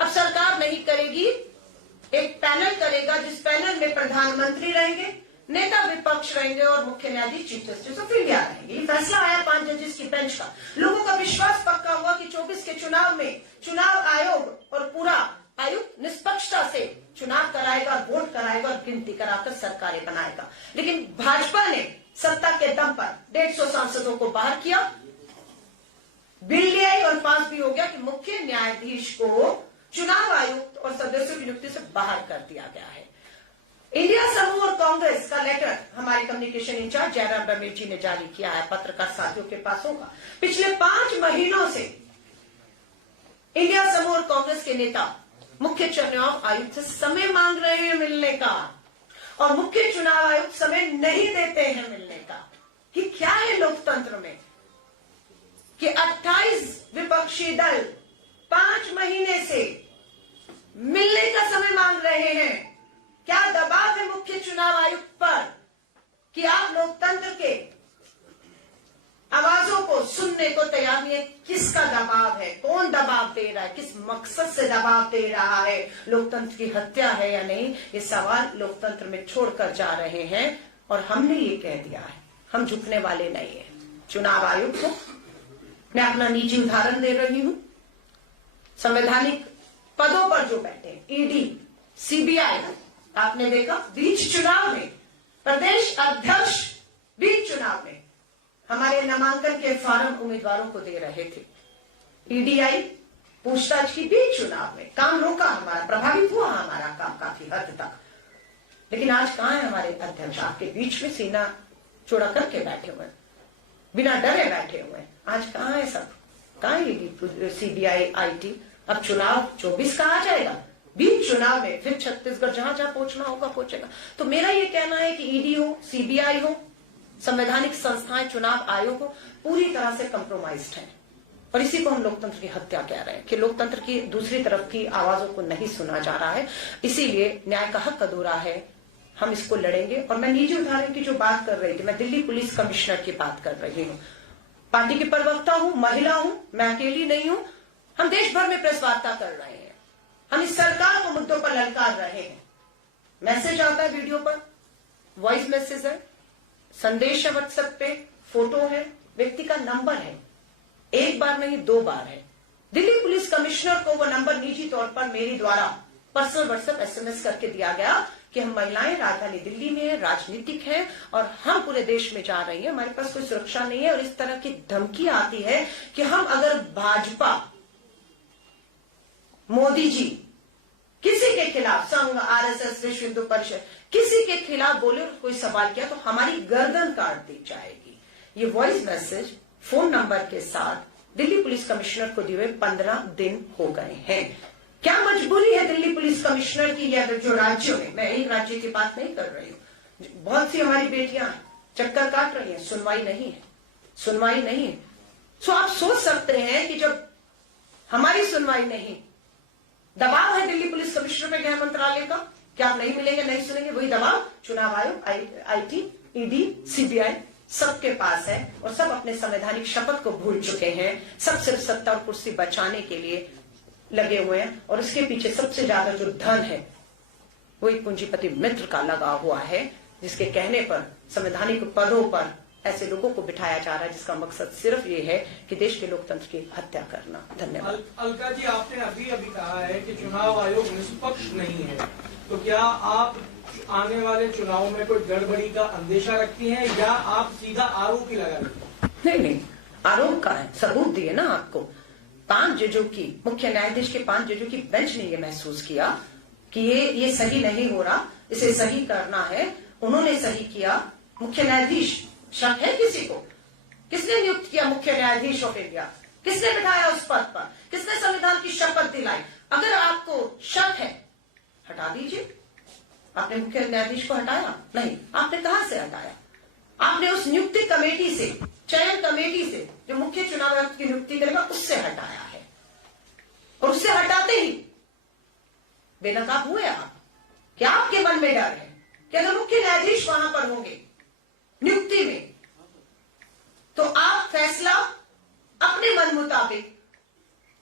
अब सरकार नहीं करेगी, एक पैनल करेगा, जिस पैनल में प्रधानमंत्री रहेंगे, नेता विपक्ष रहेंगे और मुख्य न्यायाधीश चीफ जस्टिस ऑफ इंडिया रहेंगे। ये फैसला आया 5 जजेस की बेंच का। लोगों का विश्वास पक्का हुआ कि 24 के चुनाव में चुनाव आयोग और पूरा आयुक्त निष्पक्षता से चुनाव कराएगा, वोट कराएगा और गिनती कराकर सरकारें बनाएगा। लेकिन भाजपा ने सत्ता के दम पर 150 सांसदों को बाहर किया, बिल ले आई और पास भी हो गया कि मुख्य न्यायाधीश को चुनाव आयुक्त और सदस्यों की नियुक्ति से बाहर कर दिया गया है। इंडिया समूह और कांग्रेस का लेटर हमारे कम्युनिकेशन इंचार्ज जयराम रमेश जी ने जारी किया है, पत्रकार साथियों के पास होगा। पिछले 5 महीनों से इंडिया समूह और कांग्रेस के नेता मुख्य चुनाव आयुक्त से समय मांग रहे हैं मिलने का, और मुख्य चुनाव आयुक्त समय नहीं देते हैं मिलने का। कि क्या है लोकतंत्र में कि 28 विपक्षी दल 5 महीने से मिलने का समय मांग रहे हैं? क्या दबाव है मुख्य चुनाव आयुक्त पर कि आप लोकतंत्र के आवाजों को सुनने को तैयार नहीं है? किसका दबाव है? कौन दबाव दे रहा है? किस मकसद से दबाव दे रहा है? लोकतंत्र की हत्या है या नहीं, ये सवाल लोकतंत्र में छोड़कर जा रहे हैं। और हमने ये कह दिया है, हम झुकने वाले नहीं है। चुनाव आयोग को मैं अपना निजी उदाहरण दे रही हूं। संवैधानिक पदों पर जो बैठे ईडी, सीबीआई, आपने देखा बीच चुनाव में प्रदेश अध्यक्ष बीच चुनाव में हमारे नामांकन के फॉर्म उम्मीदवारों को दे रहे थे। ईडीआई पूछताछ की बीच चुनाव में, काम रोका हमारा, प्रभावित हुआ हमारा काम काफी हद तक। लेकिन आज कहां है हमारे अध्यक्ष? आपके बीच में सीना चौड़ा करके बैठे हुए, बिना डरे बैठे हुए। आज कहां है सब? कहां है ईडी, सीबीआई, आईटी? अब चुनाव 24 का आ जाएगा, बीच चुनाव में फिर छत्तीसगढ़ जहां जहां पहुंचना होगा पहुंचेगा। तो मेरा ये कहना है कि ईडी हो, सीबीआई हो, संवैधानिक संस्थाएं, चुनाव आयोग हो, पूरी तरह से कंप्रोमाइज्ड है। और इसी को हम लोकतंत्र की हत्या कह रहे हैं कि लोकतंत्र की दूसरी तरफ की आवाजों को नहीं सुना जा रहा है। इसीलिए न्याय का हक अधूरा है, हम इसको लड़ेंगे। और मैं निजी उदाहरण की जो बात कर रही थी, मैं दिल्ली पुलिस कमिश्नर की बात कर रही हूँ। पार्टी की प्रवक्ता हूं, महिला हूं, मैं अकेली नहीं हूं। हम देश भर में प्रेस वार्ता कर रहे हैं, हम इस सरकार को मुद्दों पर ललकार रहे हैं। मैसेज आता है वीडियो पर, वॉइस मैसेज है, संदेश है व्हाट्सएप पे, फोटो है, व्यक्ति का नंबर है, 1 बार नहीं 2 बार है। दिल्ली पुलिस कमिश्नर को वो नंबर निजी तौर पर मेरे द्वारा पर्सनल व्हाट्सएप SMS करके दिया गया कि हम महिलाएं राजधानी दिल्ली में है, राजनीतिक है और हम पूरे देश में जा रही हैं, हमारे पास कोई सुरक्षा नहीं है। और इस तरह की धमकी आती है कि हम अगर भाजपा, मोदी जी किसी के खिलाफ, संघ, RSS, विश्व हिंदू परिषद, किसी के खिलाफ बोले और कोई सवाल किया तो हमारी गर्दन काट दी जाएगी। ये वॉइस मैसेज फोन नंबर के साथ दिल्ली पुलिस कमिश्नर को दिए 15 दिन हो गए हैं। क्या मजबूरी है दिल्ली पुलिस कमिश्नर की या जो राज्यों में, मैं एक राज्य की बात नहीं कर रही हूं, बहुत सी हमारी बेटियां चक्कर काट रही हैं, सुनवाई नहीं है, सुनवाई नहीं है। सो आप सोच सकते हैं कि जब हमारी सुनवाई नहीं। दबाव है दिल्ली पुलिस कमिश्नर पे, गृह मंत्रालय का, क्या आप नहीं मिलेंगे, नहीं सुनेंगे, वही दबाव चुनाव आयोग, IT, ED, CBI सबके पास है और सब अपने संवैधानिक शपथ को भूल चुके हैं। सब सिर्फ सत्ता और कुर्सी बचाने के लिए लगे हुए हैं और उसके पीछे सबसे ज्यादा जो धन है वो एक पूंजीपति मित्र का लगा हुआ है, जिसके कहने पर संवैधानिक पदों पर ऐसे लोगों को बिठाया जा रहा है जिसका मकसद सिर्फ ये है कि देश के लोकतंत्र की हत्या करना। धन्यवाद। अलका जी, आपने अभी कहा है कि चुनाव आयोग निष्पक्ष नहीं है, तो क्या आप आने वाले चुनाव में कोई गड़बड़ी का अंदेशा रखती हैं या आप सीधा आरोप ही लगा रही हैं? नहीं, आरोप का है, सबूत दिए ना आपको। 5 जजों की, मुख्य न्यायाधीश के 5 जजों की बेंच ने ये महसूस किया कि ये सही नहीं हो रहा, इसे सही करना है। उन्होंने सही किया। मुख्य न्यायाधीश, शक है किसी को? किसने नियुक्त किया मुख्य न्यायाधीश ऑफ इंडिया? किसने बिठाया उस पद पर? किसने संविधान की शपथ दिलाई? अगर आपको शक है, हटा दीजिए। आपने मुख्य न्यायाधीश को हटाया? नहीं। आपने कहां से हटाया? आपने उस नियुक्ति कमेटी से, चयन कमेटी से, जो मुख्य चुनाव आयुक्त की नियुक्ति करेगा, उससे हटाया है। और उससे हटाते ही बेनकाब हुए आप। क्या आपके मन में डर है कि अगर मुख्य न्यायाधीश वहां पर होंगे नियुक्ति में, तो आप फैसला अपने मन मुताबिक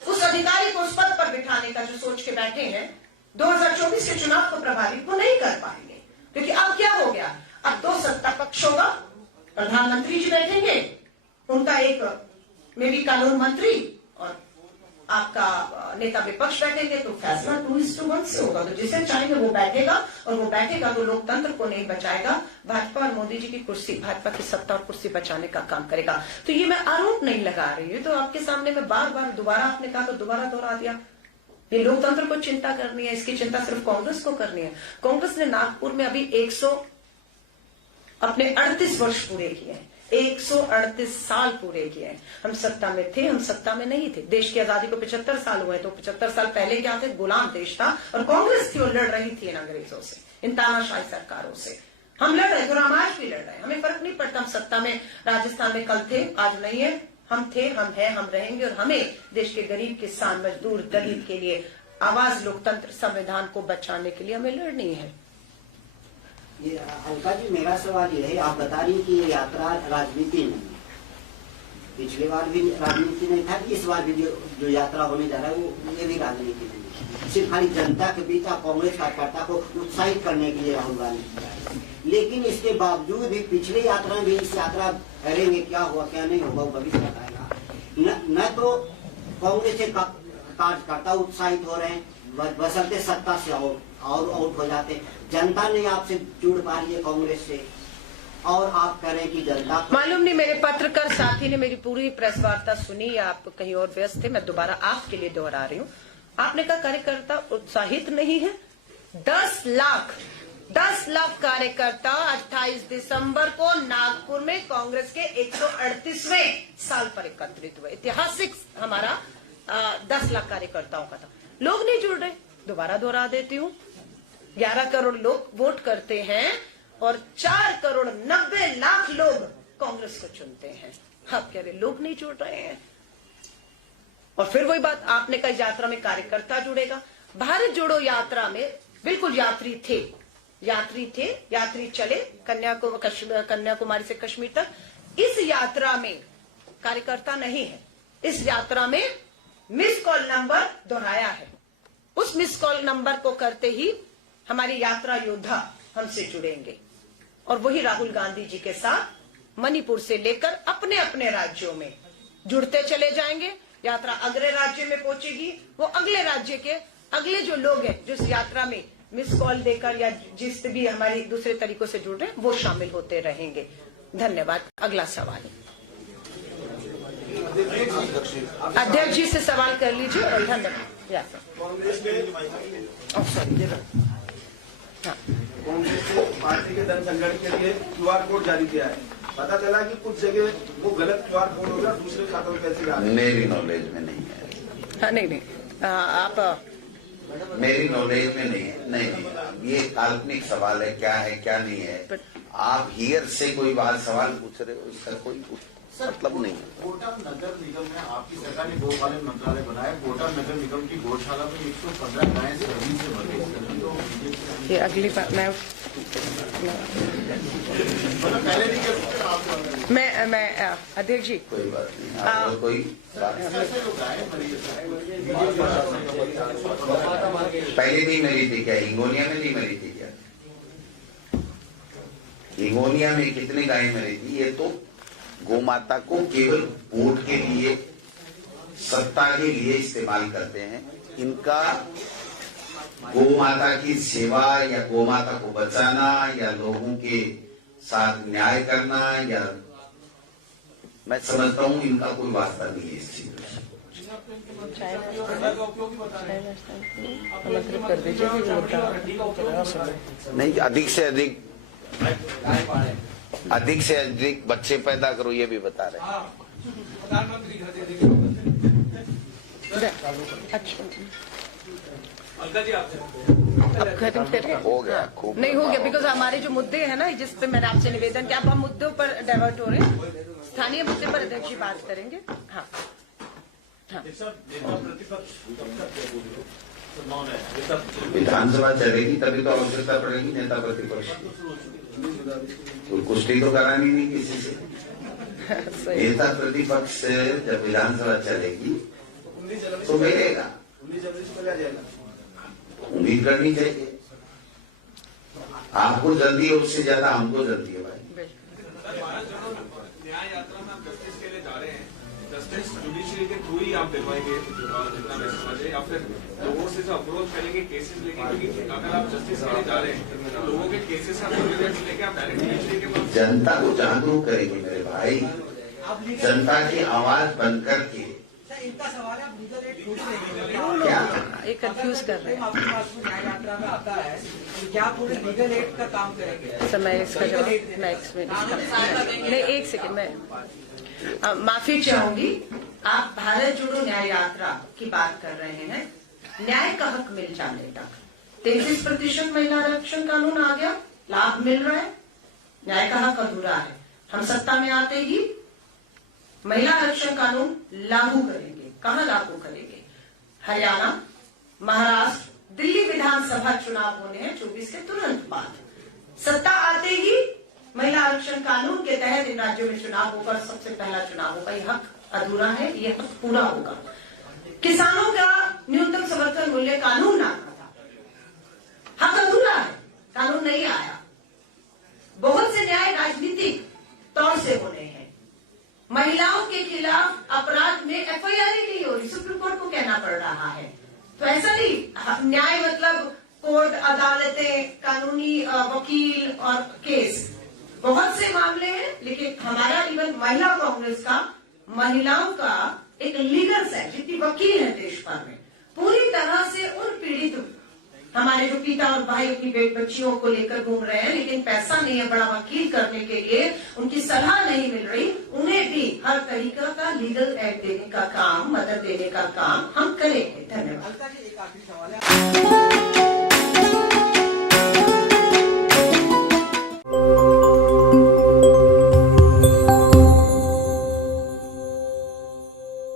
उस अधिकारी को उस पद पर बिठाने का जो सोच के बैठे हैं 2024 के चुनाव को प्रभावित वो नहीं कर पाएंगे? क्योंकि अब क्या हो गया, अब 2 सत्ता पक्ष होगा। प्रधानमंत्री जी बैठेंगे, उनका एक में भी कानून मंत्री और आपका नेता विपक्ष बैठेंगे, तो फैसला 2:1 से होगा। तो जिसे चाहेंगे वो बैठेगा और वो बैठेगा तो लोकतंत्र को नहीं बचाएगा, भाजपा और मोदी जी की कुर्सी, भाजपा की सत्ता और कुर्सी बचाने का काम करेगा। तो ये मैं आरोप नहीं लगा रही हूँ, तो आपके सामने मैं बार बार दोबारा आपने कहा तो दोबारा दोहरा दिया। ये लोकतंत्र को चिंता करनी है, इसकी चिंता सिर्फ कांग्रेस को करनी है। कांग्रेस ने नागपुर में अभी 138 वर्ष पूरे किए हैं, 138 साल पूरे किए हैं। हम सत्ता में थे, हम सत्ता में नहीं थे। देश की आजादी को 75 साल हुए, तो 75 साल पहले क्या थे? गुलाम देश था और कांग्रेस थी और लड़ रही थी इन अंग्रेजों से, इन तानाशाही सरकारों से। हम लड़ रहे थे और हम आज भी लड़ रहे हैं, हमें फर्क नहीं पड़ता। हम सत्ता में राजस्थान में कल थे, आज नहीं है। हम थे, हम हैं, हम रहेंगे और हमें देश के गरीब, किसान, मजदूर, दलित के लिए आवाज, लोकतंत्र, संविधान को बचाने के लिए हमें लड़नी है। ये अलका जी, मेरा सवाल ये है, आप बता रही कि ये यात्रा राजनीति नहीं है। पिछली बार भी राजनीति नहीं था, इस बार भी जो यात्रा होने जा रहा है वो ये भी राजनीति नहीं है। सिर्फ खाली जनता के बीच कांग्रेस कार्यकर्ता को उत्साहित करने के लिए राहुल गांधी। लेकिन इसके बावजूद भी पिछले यात्रा में भी इस यात्रा करेंगे, क्या हुआ क्या नहीं होगा भविष्य बताएगा। न तो कांग्रेस के कार्यकर्ता उत्साहित हो रहे हैं, बसंते सत्ता से और आउट हो जाते। जनता नहीं आपसे जुड़ पा रही है कांग्रेस से, और आप करें कि जनता मालूम नहीं। मेरे पत्रकार साथी ने मेरी पूरी प्रेस वार्ता सुनी या आप कहीं और व्यस्त थे, मैं दोबारा आपके लिए दोहरा रही हूँ। आपने कहा कार्यकर्ता उत्साहित नहीं है। 10 लाख कार्यकर्ता 28 दिसंबर को नागपुर में कांग्रेस के 138वें साल पर एकत्रित हुए। ऐतिहासिक हमारा 10 लाख कार्यकर्ताओं का था। लोग नहीं जुड़ रहे, दोबारा दोहरा देती हूँ। 11 करोड़ लोग वोट करते हैं और 4 करोड़ 90 लाख लोग कांग्रेस को चुनते हैं। आप कह रहे लोग नहीं जुड़ रहे हैं। और फिर वही बात आपने कहा, यात्रा में कार्यकर्ता जुड़ेगा। भारत जोड़ो यात्रा में बिल्कुल यात्री थे, यात्री चले कन्याकुमारी से कश्मीर तक। इस यात्रा में कार्यकर्ता नहीं है। इस यात्रा में मिस कॉल नंबर दोहराया है। उस मिस कॉल नंबर को करते ही हमारी यात्रा योद्धा हमसे जुड़ेंगे और वही राहुल गांधी जी के साथ मणिपुर से लेकर अपने अपने राज्यों में जुड़ते चले जाएंगे। यात्रा अगले राज्य में पहुंचेगी, वो अगले राज्य के अगले जो लोग हैं जो इस यात्रा में मिस कॉल देकर या जिस भी हमारी दूसरे तरीकों से जुड़ रहे हैं वो शामिल होते रहेंगे। धन्यवाद। अगला सवाल अध्यक्ष जी से सवाल कर लीजिए और धन्यवाद। कांग्रेस ने कांग्रेस ने पार्टी के धन संग्रहण के लिए QR कोड जारी किया है। पता चला कि कुछ जगह वो गलत QR कोड होगा, दूसरे खातों में पैसे जा रहे हैं। मेरी नॉलेज में नहीं है। हाँ, नहीं आप मेरी नॉलेज में नहीं है। नहीं, ये काल्पनिक सवाल है, क्या है क्या नहीं है। आप हियर से कोई बात सवाल पूछ रहे हो, इसका कोई मतलब नहीं है। कोटा नगर निगम में आपकी सरकार ने गोपालन मंत्रालय बनाया। कोटा नगर निगम की गौशाला में 115 गायें सर्दी से मर गई। ये अगली बार पहले नहीं कर सकते मैं अध्यक्ष जी, कोई बात नहीं, आप कोई बात पहले नहीं मरी थी क्या? हिंगोलिया में नहीं मरी थी क्या? हिंगोलिया में कितनी गायें मरी थी? ये तो गोमाता को केवल वोट के लिए, सत्ता के लिए इस्तेमाल करते हैं। इनका गोमाता की सेवा या गोमाता को बचाना या लोगों के साथ न्याय करना, या मैं समझता हूं इनका कोई वास्ता नहीं है इस चीज में। नहीं, अधिक से अधिक बच्चे पैदा करो, ये भी बता रहे हैं। अब खत्म करें? हो गया, खूब नहीं हो गया, बिकॉज हमारे जो मुद्दे हैं ना, जिस पे मैंने आपसे निवेदन किया, अब हम मुद्दों पर डाइवर्ट हो रहे हैं। स्थानीय मुद्दे पर अध्यक्ष जी बात करेंगे। हाँ, विधानसभा चलेगी तभी तो आवश्यकता पड़ेगी नेता प्रतिपक्ष की। कोई कुश्ती तो करानी नहीं किसी से। नेता प्रतिपक्ष से जब विधानसभा चलेगी तो मिलेगा, उम्मीद करनी चाहिए। आपको जल्दी है, उससे ज्यादा हमको जल्दी है भाई। न्याय यात्रा में आप जस्टिस के लिए जा रहे हैं, जस्टिस जुडिशरी के थ्रू ही आप दिलवाएंगे जितना मैं समझे, या फिर लोगों से जो अप्रोच करेंगे केसेस लेके? क्योंकि अगर आप जस्टिस के लिए जा रहे हैं तो लोगों के केसेस लेके आप डायरेक्ट जुडिशरी के पास जनता को जागरूक करेंगे मेरे भाई, जनता की आवाज बनकर के। इनका सवाल है, आप लीगल एड पूछ रहे क्या एक कंफ्यूज कर रहे हैं। आपके पास में न्याय यात्रा में आता है तो क्या पूरे लीगल एड का काम करेंगे? सर, मैं इसका जवाब मैं नहीं, एक सेकंड, मैं माफी चाहूंगी। आप भारत जोड़ो न्याय यात्रा की बात कर रहे हैं। न्याय का हक मिल जाने तक 33% महिला आरक्षण कानून आ गया, लाभ मिल रहा है, न्याय का हक अधूरा है। हम सत्ता में आते ही महिला आरक्षण कानून लागू करेंगे। कहां लागू करेंगे? हरियाणा, महाराष्ट्र, दिल्ली विधानसभा चुनाव होने हैं 24 के तुरंत बाद। सत्ता आते ही महिला आरक्षण कानून के तहत इन राज्यों में चुनाव होगा, सबसे पहला चुनाव होगा। ये हक अधूरा है, ये हक पूरा होगा। किसानों का न्यूनतम समर्थन मूल्य कानून आता था, हक अधूरा है, कानून नहीं आया। बहुत से न्याय राजनीतिक तौर से होने हैं। महिलाओं के खिलाफ अपराध में एफआईआर ही नहीं हो रही, सुप्रीम कोर्ट को कहना पड़ रहा है। तो ऐसा नहीं, न्याय मतलब कोर्ट, अदालतें, कानूनी वकील और केस, बहुत से मामले हैं। लेकिन हमारा इवन महिला कांग्रेस का महिलाओं का एक लीगल सेल, जितनी वकील है देश भर में, पूरी तरह से उन पीड़ित, हमारे जो पिता और भाई अपनी बच्चियों को लेकर घूम रहे हैं, लेकिन पैसा नहीं है बड़ा वकील करने के लिए, उनकी सलाह नहीं मिल रही, उन्हें भी हर तरीका का लीगल एड देने का काम, मदद देने का काम हम करेंगे। धन्यवाद। एक आखिरी सवाल है।